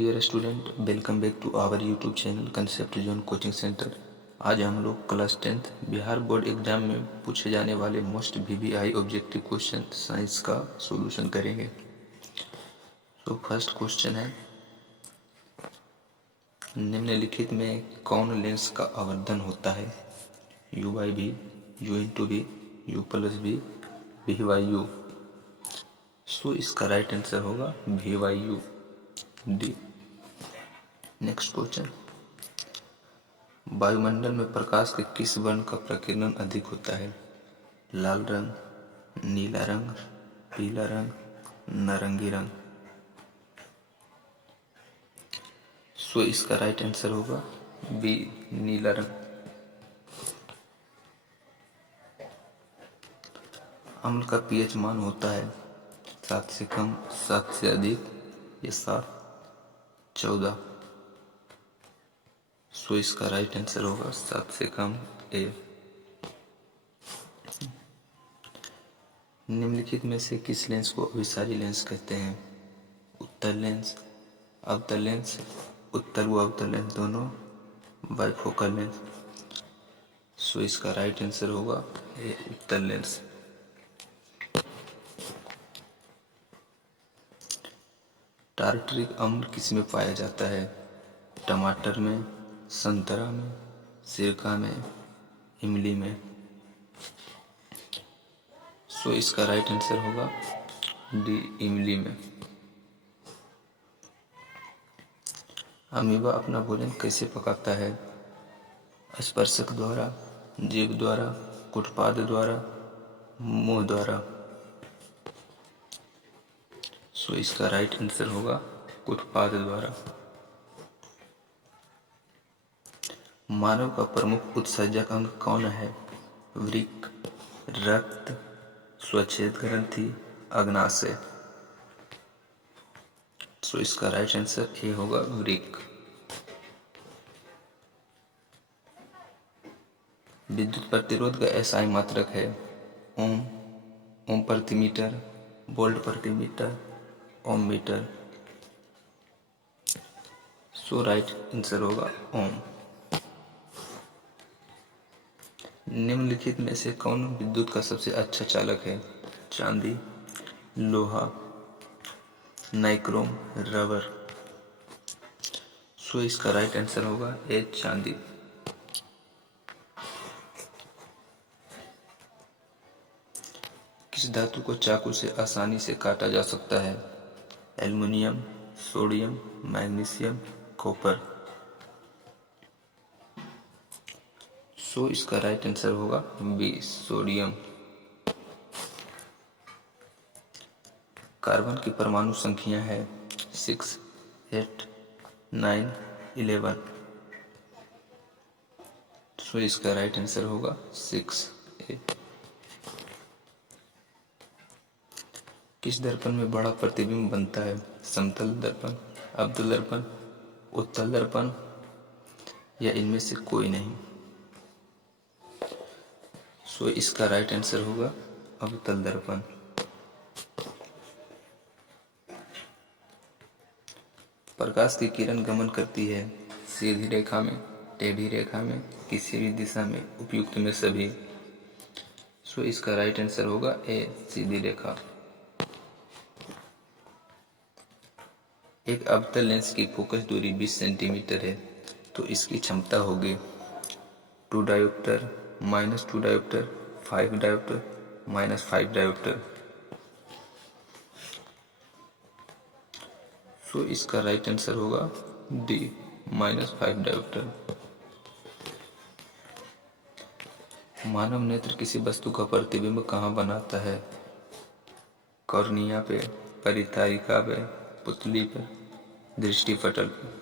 Dear student, welcome back to our YouTube channel concept zone coaching centre. आज हम लोग class 10th Bihar board exam में पूछे जाने वाले most VVI objective question science का सॉल्यूशन करेंगे। तो फर्स्ट क्वेश्चन है, निम्नलिखित में कौन लेंस का आवर्धन होता है? U by b, u into b, u plus b, v by u. So इसका राइट आंसर होगा v by u, D. Next question, वायुमंडल में प्रकाश के किस वर्ण का प्रकीर्णन अधिक होता है? लाल रंग, नीला रंग, पीला रंग, नारंगी रंग। सो इसका राइट आंसर होगा बी, नीला रंग। अम्ल का पीएच मान होता है 7 से कम, 7 से अधिक या 7, 14। सो इसका राइट आंसर होगा 7 से कम, ए। निम्नलिखित में से किस लेंस को अभिसारी लेंस कहते हैं? उत्तल लेंस, अवतल लेंस, उत्तल व अवतल लेंस दोनों, बाइफोकल लेंस। सो इसका राइट आंसर होगा ए, उत्तल लेंस। टार्टरिक अम्ल किस में पाया जाता है? टमाटर में, संतरा में, सिरका में, इमली में। सो इसका राइट आंसर होगा डी, इमली में। अमीबा अपना भोजन कैसे पकाता है? स्पर्शक द्वारा, जीभ द्वारा, कुटपाद द्वारा, मुंह द्वारा। सो इसका राइट आंसर होगा कुटपाद द्वारा। मानव का प्रमुख उत्सर्जक अंग कौन है? वृक्क, रक्त, स्वच्छेद ग्रंथि, अग्नाशय। सो इसका राइट आंसर ए होगा वृक्क। विद्युत प्रतिरोध का एसआई मात्रक है ओम, ओम प्रति मीटर, वोल्ट प्रति मीटर, ओम मीटर। सो राइट आंसर होगा ओम। निम्नलिखित में से कौन विद्युत का सबसे अच्छा चालक है? चांदी, लोहा, नाइक्रोम, रबर। सो इसका राइट आंसर होगा ए, चांदी। किस धातु को चाकू से आसानी से काटा जा सकता है? Aluminium, sodium, magnesium, copper. So इसका राइट आंसर होगा बी, सोडियम। कार्बन की परमाणु संख्या है 6, 8, 9, 11। सो इसका राइट आंसर होगा 6, 8। किस दर्पण में बड़ा प्रतिबिंब बनता है? समतल दर्पण, अवतल दर्पण, उत्तल दर्पण या इनमें से कोई नहीं। सो इसका राइट आंसर होगा अवतल दर्पण। प्रकाश की किरण गमन करती है सीधी रेखा में, टेढ़ी रेखा में, किसी भी दिशा में, उपयुक्त में सभी। सो इसका राइट आंसर होगा ए, सीधी रेखा। एक अवतल लेंस की फोकस दूरी 20 सेंटीमीटर है, तो इसकी क्षमता होगी 2 डायोप्टर, -2 डायोप्टर, 5 डायोप्टर, -5 डायोप्टर। सो इसका राइट आंसर होगा डी, -5 डायोप्टर। मानव नेत्र किसी वस्तु का प्रतिबिंब कहाँ बनाता है? कॉर्निया पे, परितारिका पे, पुतली पे, दृष्टिपटल पे।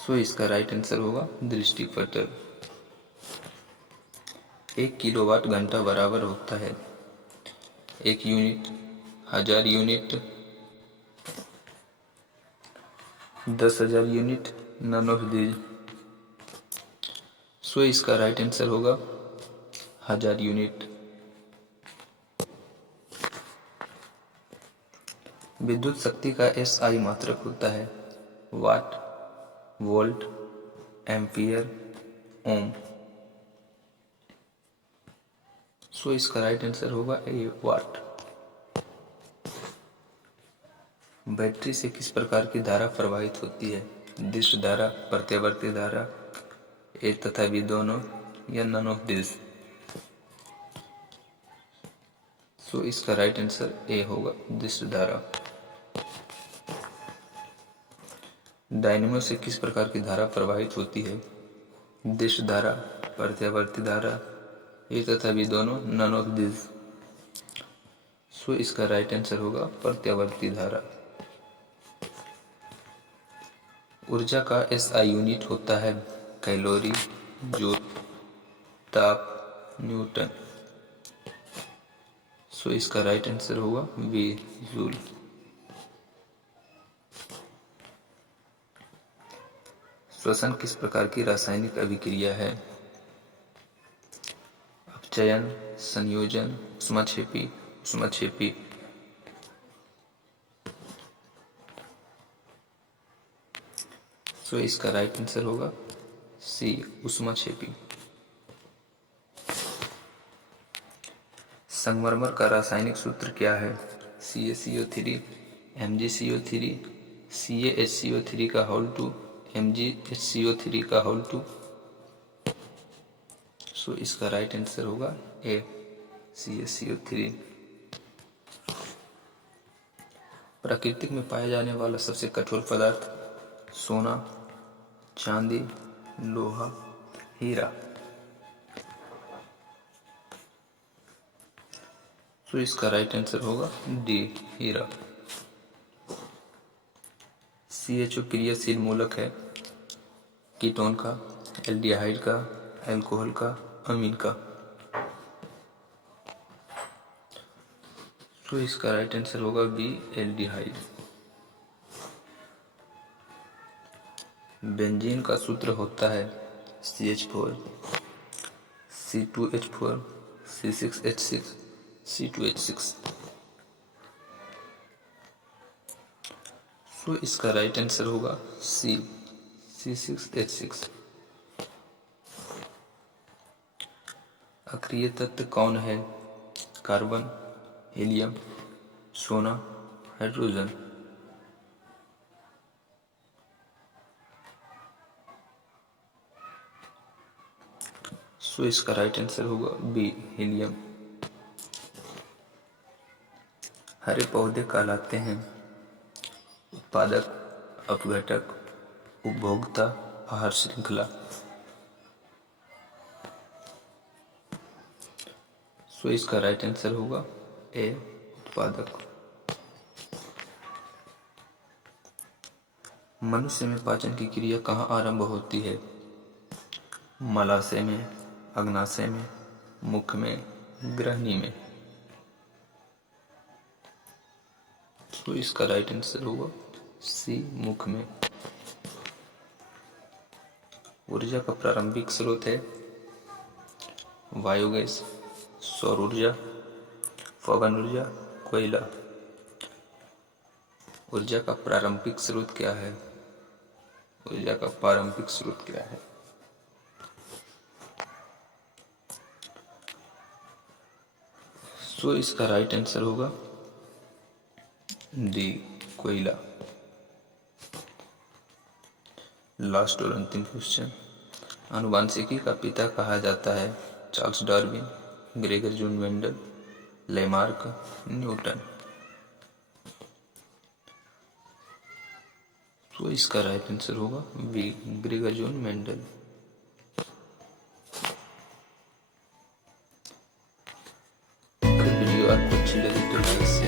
सो इसका राइट आंसर होगा दृष्टिपटल। 1 किलोवाट घंटा बराबर होता है 1 unit, 1000 unit, 10,000 unit, none of these. So इसका राइट आंसर होगा 1000 यूनिट। विद्युत शक्ति का SI मात्रक होता है वाट, वोल्ट, एम्पियर, ओम। सो इसका राइट आंसर होगा ए, वाट। बैटरी से किस प्रकार की धारा प्रवाहित होती है? दिश धारा, प्रत्यावर्ती धारा, ए तथा बी दोनों, या नन ऑफ दिस। सो इसका राइट आंसर ए होगा, दिश धारा। डायनेमो से किस प्रकार की धारा प्रवाहित होती है? दिश धारा, प्रत्यावर्ती धारा, ए तथा बी दोनों, नन ऑफ दिस। सो इसका राइट आंसर होगा प्रत्यावर्ती धारा। ऊर्जा का SI यूनिट होता है कैलोरी, जूल, ताप, न्यूटन। सो इसका राइट आंसर होगा बी, जूल। श्वसन किस प्रकार की रासायनिक अभिक्रिया है? अपचयन, संयोजन, ऊष्माक्षेपी, ऊष्माक्षेपी। सो इसका राइट आंसर होगा सी, ऊष्माक्षेपी। संगमरमर का रासायनिक सूत्र क्या है? CaCO3, MgCO3, CaHCO3 का होल 2, MgHCO3 का होल 2। सो इसका राइट आंसर होगा ए, CaCO3। प्रकृति में पाया जाने वाला सबसे कठोर पदार्थ? सोना, चांदी, लोहा, हीरा। तो इसका राइट आंसर होगा डी, हीरा। CHO क्रियाशील मूलक है कीटोन का, एल्डिहाइड का, अल्कोहल का, अमीन का। तो इसका राइट आंसर होगा बी, एल्डिहाइड। बेंजीन का सूत्र होता है CH4, C2H4, C6H6, C2H6। तो इसका राइट आंसर होगा सी, C6H6। अक्रिय तत्व कौन है? कार्बन, हीलियम, सोना, हाइड्रोजन। सो इसका राइट आंसर होगा बी, हीलियम। हरे पौधे कहलाते हैं उत्पादक, अपघटक, उपभोक्ता, आहार श्रृंखला। सो इसका राइट आंसर होगा ए, उत्पादक। मनुष्य में पाचन की क्रिया कहाँ आरंभ होती है? मलाशय में, अग्नाशय में, मुख में, ग्रहणी में। तो इसका राइट आंसर होगा सी, मुख में। ऊर्जा का प्रारंभिक स्रोत है बायोगैस, सौर ऊर्जा, पवन ऊर्जा, कोयला। ऊर्जा का प्रारंभिक स्रोत क्या है? ऊर्जा का प्रारंभिक स्रोत क्या है? सो इसका राइट आंसर होगा डी, कोयला। लास्ट और अंतिम क्वेश्चन। आनुवांशिकी का पिता कहा जाता है Charles Darwin, Gregor John Mendel, Lamarck, Newton. तो इसका राइट आंसर होगा बी, ग्रेगर जॉन मेंडल। अगर वीडियो आपको अच्छी लगी तो लाइक